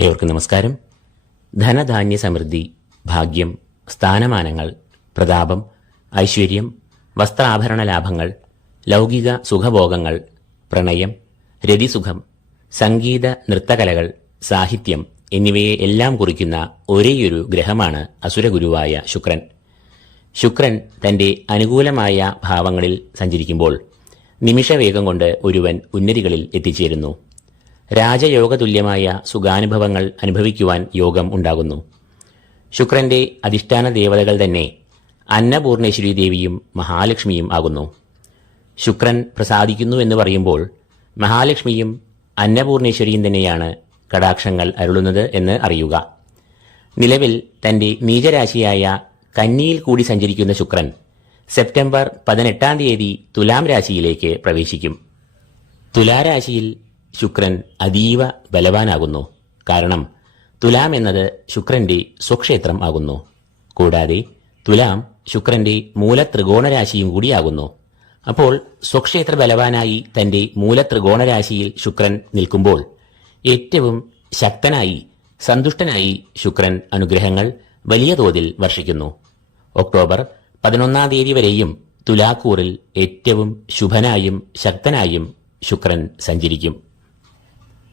ഏവർക്കും നമസ്കാരം. ധനധാന്യ സമൃദ്ധി ഭാഗ്യം സ്ഥാനമാനങ്ങൾ പ്രതാപം ഐശ്വര്യം വസ്ത്രാഭരണ ലാഭങ്ങൾ ലൗകിക സുഖഭോഗങ്ങൾ പ്രണയം രതിസുഖം സംഗീത നൃത്തകലകൾ സാഹിത്യം എന്നിവയെ എല്ലാം കുറിക്കുന്ന ഒരേയൊരു ഗ്രഹമാണ് അസുരഗുരുവായ ശുക്രൻ. ശുക്രൻ തന്റെ അനുകൂലമായ ഭാവങ്ങളിൽ സഞ്ചരിക്കുമ്പോൾ നിമിഷവേഗം കൊണ്ട് ഒരുവൻ ഉന്നതികളിൽ എത്തിച്ചേരുന്നു. രാജയോഗതുല്യമായ സുഖാനുഭവങ്ങൾ അനുഭവിക്കുവാൻ യോഗം ഉണ്ടാകുന്നു. ശുക്രന്റെ അധിഷ്ഠാന ദേവതകൾ തന്നെ അന്നപൂർണേശ്വരി ദേവിയും മഹാലക്ഷ്മിയും ആകുന്നു. ശുക്രൻ പ്രസാദിക്കുന്നു എന്ന് പറയുമ്പോൾ മഹാലക്ഷ്മിയും അന്നപൂർണേശ്വരിയും തന്നെയാണ് കടാക്ഷങ്ങൾ അരുളുന്നത് എന്ന് അറിയുക. നിലവിൽ തന്റെ നീചരാശിയായ കന്നിയിൽ കൂടി സഞ്ചരിക്കുന്ന ശുക്രൻ സെപ്റ്റംബർ പതിനെട്ടാം തീയതി തുലാം രാശിയിലേക്ക് പ്രവേശിക്കും. തുലാരാശിയിൽ ശുക്രൻ അതീവ ബലവാനാകുന്നു. കാരണം തുലാം എന്നത് ശുക്രന്റെ സ്വക്ഷേത്രം ആകുന്നു. കൂടാതെ തുലാം ശുക്രന്റെ മൂലത്രികോണരാശിയും കൂടിയാകുന്നു അപ്പോൾ സ്വക്ഷേത്ര ബലവാനായി തന്റെ മൂലത്രികോണരാശിയിൽ ശുക്രൻ നിൽക്കുമ്പോൾ ഏറ്റവും ശക്തനായി സന്തുഷ്ടനായി ശുക്രൻ അനുഗ്രഹങ്ങൾ വലിയ തോതിൽ വർഷിക്കുന്നു. ഒക്ടോബർ പതിനൊന്നാം തീയതി വരെയും തുലാക്കൂറിൽ ഏറ്റവും ശുഭനായും ശക്തനായും ശുക്രൻ സഞ്ചരിക്കും.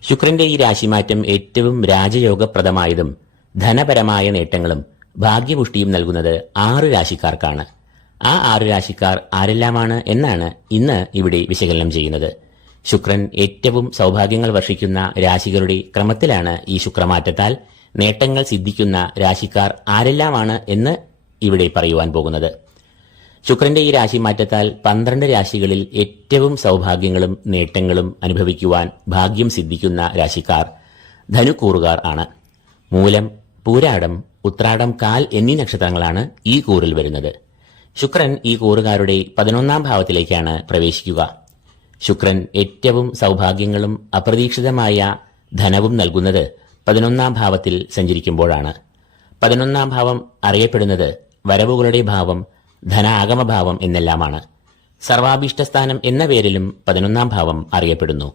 ശുക്രന്റെ ഈ രാശിമാറ്റം ഏറ്റവും രാജയോഗപ്രദമായതും ധനപരമായ നേട്ടങ്ങളും ഭാഗ്യപുഷ്ടിയും നൽകുന്നത് ആറ് രാശിക്കാർക്കാണ്. ആ ആറ് രാശിക്കാർ ആരെല്ലാമാണ് എന്നാണ് ഇന്ന് ഇവിടെ വിശകലനം ചെയ്യുന്നത്. ശുക്രൻ ഏറ്റവും സൗഭാഗ്യങ്ങൾ വർഷിക്കുന്ന രാശികളുടെ ക്രമത്തിലാണ് ഈ ശുക്രമാറ്റത്താൽ നേട്ടങ്ങൾ സിദ്ധിക്കുന്ന രാശിക്കാർ ആരെല്ലാമാണ് എന്ന് ഇവിടെ പറയുവാൻ പോകുന്നത്. ശുക്രന്റെ ഈ രാശി മാറ്റത്താൽ പന്ത്രണ്ട് രാശികളിൽ ഏറ്റവും സൗഭാഗ്യങ്ങളും നേട്ടങ്ങളും അനുഭവിക്കുവാൻ ഭാഗ്യം സിദ്ധിക്കുന്ന രാശിക്കാർ ധനുക്കൂറുകാർ ആണ്. മൂലം പൂരാടം ഉത്രാടം കാൽ എന്നീ നക്ഷത്രങ്ങളാണ് ഈ കൂറിൽ വരുന്നത്. ശുക്രൻ ഈ കൂറുകാരുടെ പതിനൊന്നാം ഭാവത്തിലേക്കാണ് പ്രവേശിക്കുക. ശുക്രൻ ഏറ്റവും സൗഭാഗ്യങ്ങളും അപ്രതീക്ഷിതമായ ധനവും നൽകുന്നത് പതിനൊന്നാം ഭാവത്തിൽ സഞ്ചരിക്കുമ്പോഴാണ്. പതിനൊന്നാം ഭാവം അറിയപ്പെടുന്നത് വരവുകളുടെ ഭാവം ധനാഗമഭാവം എന്നെല്ലാമാണ്. സർവാഭീഷ്ടസ്ഥാനം എന്ന പേരിലും പതിനൊന്നാം ഭാവം അറിയപ്പെടുന്നു.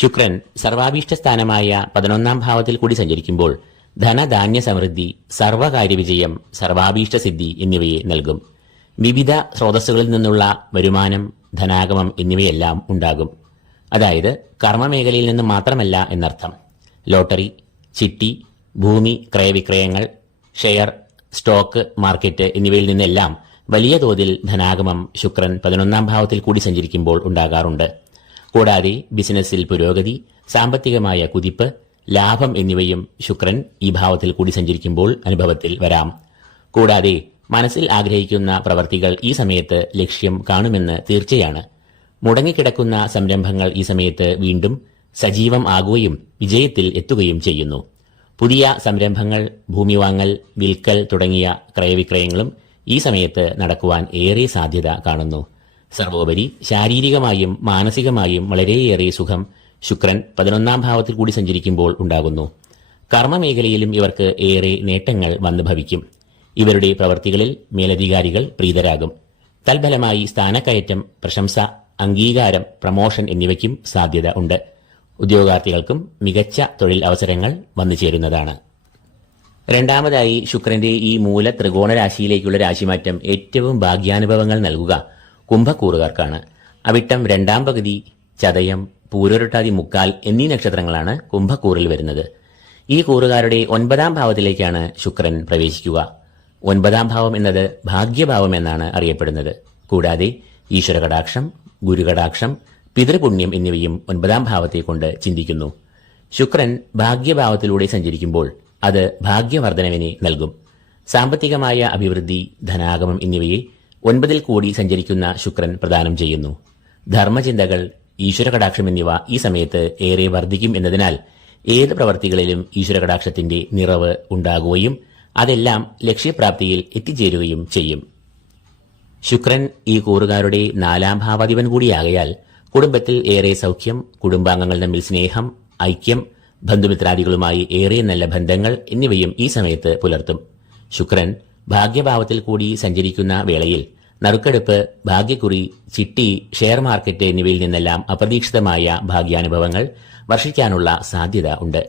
ശുക്രൻ സർവാഭീഷ്ടസ്ഥാനമായ പതിനൊന്നാം ഭാവത്തിൽ കൂടി സഞ്ചരിക്കുമ്പോൾ ധനധാന്യ സമൃദ്ധി സർവകാര്യവിജയം സർവാഭീഷ്ടസിദ്ധി എന്നിവയെ നൽകും. വിവിധ സ്രോതസ്സുകളിൽ നിന്നുള്ള വരുമാനം ധനാഗമം എന്നിവയെല്ലാം ഉണ്ടാകും. അതായത് കർമ്മമേഖലയിൽ നിന്ന് മാത്രമല്ല എന്നർത്ഥം. ലോട്ടറി ചിട്ടി ഭൂമി ക്രയവിക്രയങ്ങൾ ഷെയർ സ്റ്റോക്ക് മാർക്കറ്റ് എന്നിവയിൽ നിന്നെല്ലാം വലിയ തോതിൽ ധനാഗമം ശുക്രൻ പതിനൊന്നാം ഭാവത്തിൽ കൂടി സഞ്ചരിക്കുമ്പോൾ ഉണ്ടാകാറുണ്ട്. കൂടാതെ ബിസിനസ്സിൽ പുരോഗതി സാമ്പത്തികമായ കുതിപ്പ് ലാഭം എന്നിവയും ശുക്രൻ ഈ ഭാവത്തിൽ കൂടി സഞ്ചരിക്കുമ്പോൾ അനുഭവത്തിൽ വരാം. കൂടാതെ മനസ്സിൽ ആഗ്രഹിക്കുന്ന പ്രവർത്തികൾ ഈ സമയത്ത് ലക്ഷ്യം കാണുമെന്ന് തീർച്ചയാണ്. മുടങ്ങിക്കിടക്കുന്ന സംരംഭങ്ങൾ ഈ സമയത്ത് വീണ്ടും സജീവം ആകുകയും വിജയത്തിൽ എത്തുകയും ചെയ്യുന്നു. പുതിയ സംരംഭങ്ങൾ ഭൂമി വാങ്ങൽ വിൽക്കൽ തുടങ്ങിയ ക്രയവിക്രയങ്ങളും ഈ സമയത്ത് നടക്കുവാൻ ഏറെ സാധ്യത കാണുന്നു. സർവോപരി ശാരീരികമായും മാനസികമായും വളരെയേറെ സുഖം ശുക്രൻ പതിനൊന്നാം ഭാവത്തിൽ കൂടി സഞ്ചരിക്കുമ്പോൾ ഉണ്ടാകുന്നു. കർമ്മമേഖലയിലും ഇവർക്ക് ഏറെ നേട്ടങ്ങൾ വന്നു ഭവിക്കും. ഇവരുടെ പ്രവർത്തികളിൽ മേലധികാരികൾ പ്രീതരാകും. തൽഫലമായി സ്ഥാനക്കയറ്റം പ്രശംസ അംഗീകാരം പ്രമോഷൻ എന്നിവയ്ക്കും സാധ്യത ഉണ്ട്. ഉദ്യോഗാർത്ഥികൾക്കും മികച്ച തൊഴിൽ അവസരങ്ങൾ വന്നു ചേരുന്നതാണ്. രണ്ടാമതായി ശുക്രന്റെ ഈ മൂല ത്രികോണ രാശിയിലേക്കുള്ള രാശിമാറ്റം ഏറ്റവും ഭാഗ്യാനുഭവങ്ങൾ നൽകുക കുംഭക്കൂറുകാർക്കാണ്. അവിട്ടം രണ്ടാം പകുതി ചതയം പൂരൊരട്ടാതി മുക്കാൽ എന്നീ നക്ഷത്രങ്ങളാണ് കുംഭക്കൂറിൽ വരുന്നത്. ഈ കൂറുകാരുടെ ഒൻപതാം ഭാവത്തിലേക്കാണ് ശുക്രൻ പ്രവേശിക്കുക. ഒൻപതാം ഭാവം എന്നത് ഭാഗ്യഭാവം എന്നാണ് അറിയപ്പെടുന്നത്. കൂടാതെ ഈശ്വരകടാക്ഷം ഗുരുകടാക്ഷം പിതൃപുണ്യം എന്നിവയും ഒൻപതാം ഭാവത്തെക്കൊണ്ട് ചിന്തിക്കുന്നു. ശുക്രൻ ഭാഗ്യഭാവത്തിലൂടെ സഞ്ചരിക്കുമ്പോൾ അത് ഭാഗ്യവർദ്ധനവിനെ നൽകും. സാമ്പത്തികമായ അഭിവൃദ്ധി ധനാഗമം എന്നിവയിൽ ഒൻപതിൽ കൂടി സഞ്ചരിക്കുന്ന ശുക്രൻ പ്രദാനം ചെയ്യുന്നു. ധർമ്മചിന്തകൾ ഈശ്വരകടാക്ഷം എന്നിവ ഈ സമയത്ത് ഏറെ വർദ്ധിക്കും എന്നതിനാൽ ഏത് പ്രവർത്തികളിലും ഈശ്വരകടാക്ഷത്തിന്റെ നിറവ് ഉണ്ടാകുകയും അതെല്ലാം ലക്ഷ്യപ്രാപ്തിയിൽ എത്തിച്ചേരുകയും ചെയ്യും. ശുക്രൻ ഈ കൂറുകാരുടെ നാലാം ഭാവാധിപൻ കൂടിയാകയാൽ കുടുംബത്തിൽ ഏറെ സൗഖ്യം കുടുംബാംഗങ്ങൾ തമ്മിൽ സ്നേഹം ഐക്യം ബന്ധുമിത്രാദികളുമായി ഏറെ നല്ല ബന്ധങ്ങൾ എന്നിവയും ഈ സമയത്ത് പുലർത്തും. ശുക്രൻ ഭാഗ്യഭാവത്തിൽ കൂടി സഞ്ചരിക്കുന്ന വേളയിൽ നറുക്കെടുപ്പ് ഭാഗ്യക്കുറി ചിട്ടി ഷെയർ മാർക്കറ്റ് എന്നിവയിൽ നിന്നെല്ലാം അപ്രതീക്ഷിതമായ ഭാഗ്യാനുഭവങ്ങൾ വർഷിക്കാനുള്ള സാധ്യത ഉണ്ട്.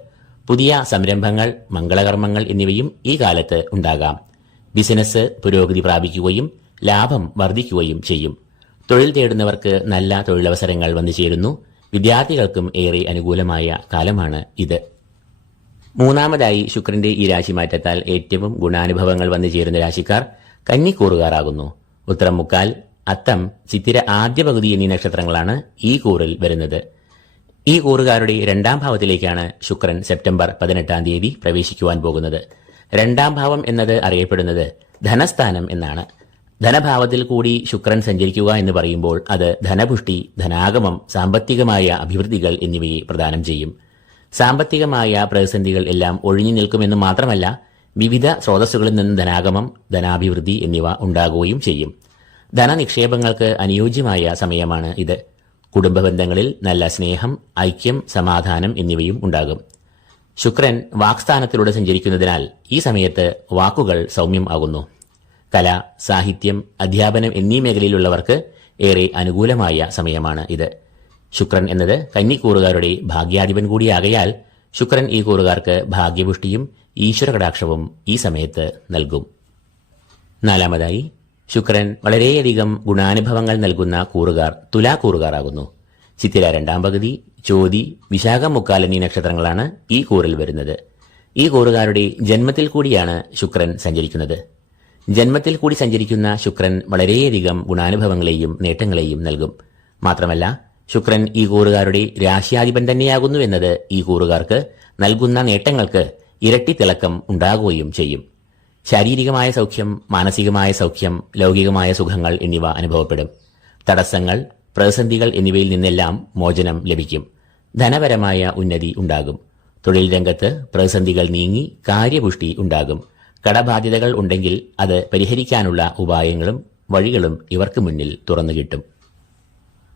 പുതിയ സംരംഭങ്ങൾ മംഗളകർമ്മങ്ങൾ എന്നിവയും ഈ കാലത്ത് ഉണ്ടാകാം. ബിസിനസ് പുരോഗതി പ്രാപിക്കുകയും ലാഭം വർദ്ധിക്കുകയും ചെയ്യും. തൊഴിൽ തേടുന്നവർക്ക് നല്ല തൊഴിലവസരങ്ങൾ വന്നു ചേരുന്നു. വിദ്യാർത്ഥികൾക്കും ഏറെ അനുകൂലമായ കാലമാണ് ഇത്. മൂന്നാമതായി ശുക്രന്റെ ഈ രാശി മാറ്റത്താൽ ഏറ്റവും ഗുണാനുഭവങ്ങൾ വന്നു ചേരുന്ന രാശിക്കാർ കന്നിക്കൂറുകാരാകുന്നു. ഉത്തരം മുക്കാൽ അത്തം ചിത്തിര ആദ്യ പകുതി എന്നീ നക്ഷത്രങ്ങളാണ് ഈ കൂറിൽ വരുന്നത്. ഈ കൂറുകാരുടെ രണ്ടാം ഭാവത്തിലേക്കാണ് ശുക്രൻ സെപ്റ്റംബർ പതിനെട്ടാം തീയതി പ്രവേശിക്കുവാൻ പോകുന്നത്. രണ്ടാം ഭാവം എന്നത് അറിയപ്പെടുന്നത് ധനസ്ഥാനം എന്നാണ്. ധനഭാവത്തിൽ കൂടി ശുക്രൻ സഞ്ചരിക്കുക എന്ന് പറയുമ്പോൾ അത് ധനപുഷ്ടി ധനാഗമം സാമ്പത്തികമായ അഭിവൃദ്ധികൾ എന്നിവയെ പ്രദാനം ചെയ്യും. സാമ്പത്തികമായ പ്രതിസന്ധികൾ എല്ലാം ഒഴിഞ്ഞു നിൽക്കുമെന്ന് മാത്രമല്ല വിവിധ സ്രോതസ്സുകളിൽ നിന്ന് ധനാഗമം ധനാഭിവൃദ്ധി എന്നിവ ഉണ്ടാകുകയും ചെയ്യും. ധനനിക്ഷേപങ്ങൾക്ക് അനുയോജ്യമായ സമയമാണ് ഇത്. കുടുംബ ബന്ധങ്ങളിൽ നല്ല സ്നേഹം ഐക്യം സമാധാനം എന്നിവയും ഉണ്ടാകും. ശുക്രൻ വാക്സ്ഥാനത്തിലൂടെ സഞ്ചരിക്കുന്നതിനാൽ ഈ സമയത്ത് വാക്കുകൾ സൗമ്യം ആകുന്നു. കല സാഹിത്യം അധ്യാപനം എന്നീ മേഖലയിലുള്ളവർക്ക് ഏറെ അനുകൂലമായ സമയമാണ് ഇത്. ശുക്രൻ എന്നത് കന്നിക്കൂറുകാരുടെ ഭാഗ്യാധിപൻ കൂടിയാകയാൽ ശുക്രൻ ഈ കൂറുകാർക്ക് ഭാഗ്യപുഷ്ടിയും ഈശ്വരകടാക്ഷവും ഈ സമയത്ത് നൽകും. നാലാമതായി ശുക്രൻ വളരെയധികം ഗുണാനുഭവങ്ങൾ നൽകുന്ന കൂറുകാർ തുലാക്കൂറുകാരാകുന്നു. ചിത്തിര രണ്ടാം പകുതി ചോതി വിശാഖം എന്നീ നക്ഷത്രങ്ങളാണ് ഈ കൂറിൽ വരുന്നത്. ഈ കൂറുകാരുടെ ജന്മത്തിൽ കൂടിയാണ് ശുക്രൻ സഞ്ചരിക്കുന്നത്. ജന്മത്തിൽ കൂടി സഞ്ചരിക്കുന്ന ശുക്രൻ വളരെയധികം ഗുണാനുഭവങ്ങളെയും നേട്ടങ്ങളെയും നൽകും. മാത്രമല്ല ശുക്രൻ ഈ കൂറുകാരുടെ രാശിയാധിപൻ തന്നെയാകുന്നു എന്നത് ഈ കൂറുകാർക്ക് നൽകുന്ന നേട്ടങ്ങൾക്ക് ഇരട്ടി തിളക്കം ഉണ്ടാകുകയും ചെയ്യും. ശാരീരികമായ സൗഖ്യം മാനസികമായ സൗഖ്യം ലൗകികമായ സുഖങ്ങൾ എന്നിവ അനുഭവപ്പെടും. തടസ്സങ്ങൾ പ്രതിസന്ധികൾ എന്നിവയിൽ നിന്നെല്ലാം മോചനം ലഭിക്കും. ധനപരമായ ഉന്നതി ഉണ്ടാകും. തൊഴിൽ രംഗത്ത് പ്രതിസന്ധികൾ നീങ്ങി കാര്യപുഷ്ടി ഉണ്ടാകും. കടബാധ്യതകൾ ഉണ്ടെങ്കിൽ അത് പരിഹരിക്കാനുള്ള ഉപായങ്ങളും വഴികളും ഇവർക്ക് മുന്നിൽ തുറന്നു കിട്ടും.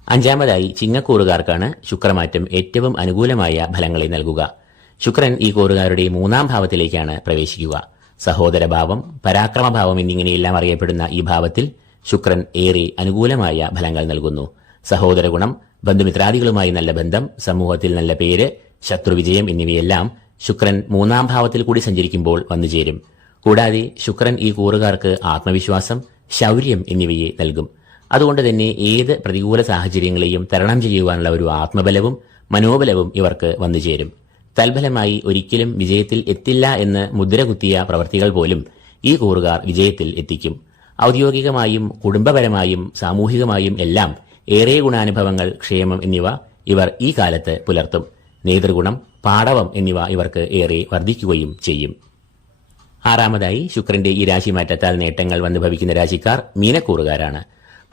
അഞ്ചാമതായി ചിങ്ങക്കൂറുകാർക്കാണ് ശുക്രമാറ്റം ഏറ്റവും അനുകൂലമായ ഫലങ്ങളെ നൽകുക. ശുക്രൻ ഈ കൂറുകാരുടെ മൂന്നാം ഭാവത്തിലേക്കാണ് പ്രവേശിക്കുക. സഹോദരഭാവം പരാക്രമഭാവം എന്നിങ്ങനെയെല്ലാം അറിയപ്പെടുന്ന ഈ ഭാവത്തിൽ ശുക്രൻ ഏറെ അനുകൂലമായ ഫലങ്ങൾ നൽകുന്നു. സഹോദര ഗുണം ബന്ധുമിത്രാദികളുമായി നല്ല ബന്ധം സമൂഹത്തിൽ നല്ല പേര് ശത്രുവിജയം എന്നിവയെല്ലാം ശുക്രൻ മൂന്നാം ഭാവത്തിൽ കൂടി സഞ്ചരിക്കുമ്പോൾ വന്നുചേരും. കൂടാതെ ശുക്രൻ ഈ കൂറുകാർക്ക് ആത്മവിശ്വാസം ശൗര്യം എന്നിവയെ നൽകും. അതുകൊണ്ട് തന്നെ ഏത് പ്രതികൂല സാഹചര്യങ്ങളെയും തരണം ചെയ്യുവാനുള്ള ഒരു ആത്മബലവും മനോബലവും ഇവർക്ക് വന്നു ചേരും. തൽഫലമായി ഒരിക്കലും വിജയത്തിൽ എത്തില്ല എന്ന് മുദ്ര കുത്തിയ പ്രവർത്തികൾ പോലും ഈ കൂറുകാർ വിജയത്തിൽ എത്തിക്കും. ഔദ്യോഗികമായും കുടുംബപരമായും സാമൂഹികമായും എല്ലാം ഏറെ ഗുണാനുഭവങ്ങൾ ക്ഷേമം എന്നിവ ഇവർ ഈ കാലത്ത് പുലർത്തും. നേതൃഗുണം പാടവം എന്നിവ ഇവർക്ക് ഏറെ വർദ്ധിക്കുകയും ചെയ്യും. ആറാമതായി ശുക്രന്റെ ഈ രാശി മാറ്റത്താൽ നേട്ടങ്ങൾ വന്നു ഭവിക്കുന്ന രാശിക്കാർ മീനക്കൂറുകാരാണ്.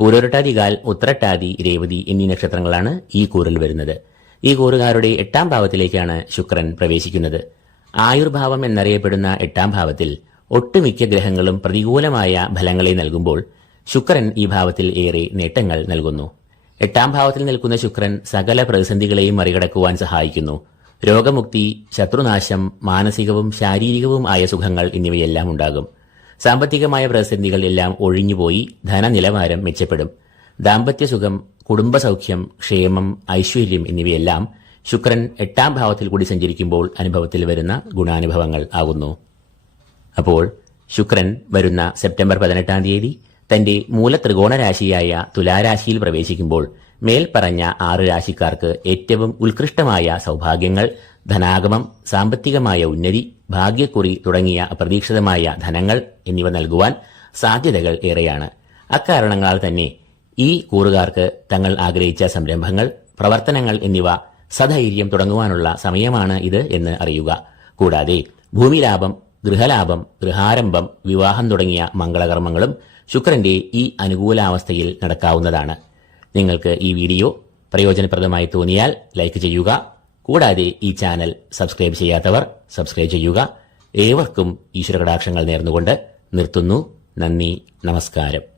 പൂരോരട്ടാതികാൽ ഉത്രട്ടാതി രേവതി എന്നീ നക്ഷത്രങ്ങളാണ് ഈ കൂറിൽ വരുന്നത്. ഈ കൂറുകാരുടെ എട്ടാം ഭാവത്തിലേക്കാണ് ശുക്രൻ പ്രവേശിക്കുന്നത്. ആയുർഭാവം എന്നറിയപ്പെടുന്ന എട്ടാം ഭാവത്തിൽ ഒട്ടുമിക്ക ഗ്രഹങ്ങളും പ്രതികൂലമായ ഫലങ്ങളെ നൽകുമ്പോൾ ശുക്രൻ ഈ ഭാവത്തിൽ ഏറെ നേട്ടങ്ങൾ നൽകുന്നു. എട്ടാം ഭാവത്തിൽ നിൽക്കുന്ന ശുക്രൻ സകല പ്രതിസന്ധികളെയും മറികടക്കുവാൻ സഹായിക്കുന്നു. രോഗമുക്തി ശത്രുനാശം മാനസികവും ശാരീരികവും ആയ സുഖങ്ങൾ എന്നിവയെല്ലാം ഉണ്ടാകും. സാമ്പത്തികമായ പ്രതിസന്ധികൾ എല്ലാം ഒഴിഞ്ഞുപോയി ധനനിലവാരം മെച്ചപ്പെടും. ദാമ്പത്യസുഖം കുടുംബസൗഖ്യം ക്ഷേമം ഐശ്വര്യം എന്നിവയെല്ലാം ശുക്രൻ എട്ടാം ഭാവത്തിൽ കൂടി സഞ്ചരിക്കുമ്പോൾ അനുഭവത്തിൽ വരുന്ന ഗുണാനുഭവങ്ങൾ ആകുന്നു. അപ്പോൾ ശുക്രൻ വരുന്ന സെപ്റ്റംബർ പതിനെട്ടാം തീയതി തന്റെ മൂലത്രികോണ രാശിയായ തുലാരാശിയിൽ പ്രവേശിക്കുമ്പോൾ മേൽപ്പറഞ്ഞ ആറ് രാശിക്കാർക്ക് ഏറ്റവും ഉത്കൃഷ്ടമായ സൗഭാഗ്യങ്ങൾ ധനാഗമം സാമ്പത്തികമായ ഉന്നതി ഭാഗ്യക്കുറി തുടങ്ങിയ അപ്രതീക്ഷിതമായ ധനങ്ങൾ എന്നിവ നൽകുവാൻ സാധ്യതകൾ ഏറെയാണ്. അക്കാരണങ്ങളാൽ തന്നെ ഈ കൂറുകാർക്ക് തങ്ങൾ ആഗ്രഹിച്ച സംരംഭങ്ങൾ പ്രവർത്തനങ്ങൾ എന്നിവ സധൈര്യം തുടങ്ങുവാനുള്ള സമയമാണ് ഇത് എന്ന് അറിയുക. കൂടാതെ ഭൂമിലാഭം ഗൃഹലാഭം ഗൃഹാരംഭം വിവാഹം തുടങ്ങിയ മംഗളകർമ്മങ്ങളും ശുക്രന്റെ ഈ അനുകൂലാവസ്ഥയിൽ നടക്കാവുന്നതാണ്. നിങ്ങൾക്ക് ഈ വീഡിയോ പ്രയോജനപ്രദമായി തോന്നിയാൽ ലൈക്ക് ചെയ്യുക. കൂടാതെ ഈ ചാനൽ സബ്സ്ക്രൈബ് ചെയ്യാത്തവർ സബ്സ്ക്രൈബ് ചെയ്യുക. ഏവർക്കും ഈശ്വര കടാക്ഷങ്ങൾ നേർന്നുകൊണ്ട് നിർത്തുന്നു. നന്ദി നമസ്കാരം.